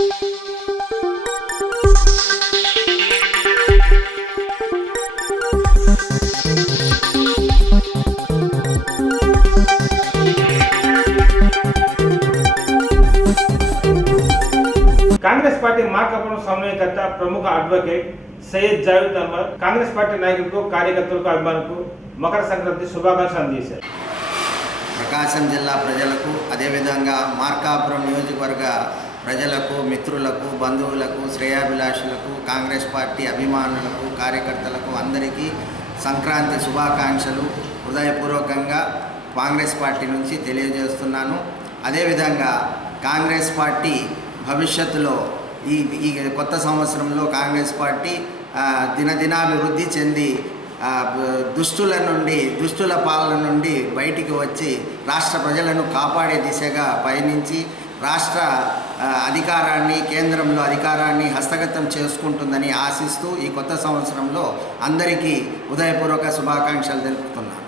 Congress party Markapuram సమన్వయకర్త ప్రముఖ advocate Syed Javed Ahmed Congress party నాయకులకు కార్యకర్తలకు అభిమానులకు మకర సంక్రాంతి శుభాకాంక్షలు అందజేశారు. ప్రకాశం జిల్లా ప్రజలకు అదేవిధంగా మార్కాపురం నియోజకవర్గ ప్రజలకు, మిత్రులకు, బంధువులకు, శ్రేయాభిలాషులకు, కాంగ్రెస్ పార్టీ అభిమానులకు, కార్యకర్తలకు అందరికీ సంక్రాంతి శుభాకాంక్షలు హృదయపూర్వకంగా కాంగ్రెస్ పార్టీ నుంచి తెలియజేస్తున్నాను. అదేవిధంగా కాంగ్రెస్ పార్టీ భవిష్యత్తులో ఈ కొత్త సంవత్సరంలో కాంగ్రెస్ పార్టీ దినదినాభివృద్ధి చెంది దుష్టుల పాలన నుండి బయటికి వచ్చి రాష్ట్ర ప్రజలను కాపాడే దిశగా పయనించి రాష్ట్ర అధికారాన్ని, కేంద్రంలో అధికారాన్ని హస్తగతం చేసుకుంటుందని ఆశిస్తూ ఈ కొత్త సంవత్సరంలో అందరికీ హృదయపూర్వక శుభాకాంక్షలు తెలుపుతున్నాను.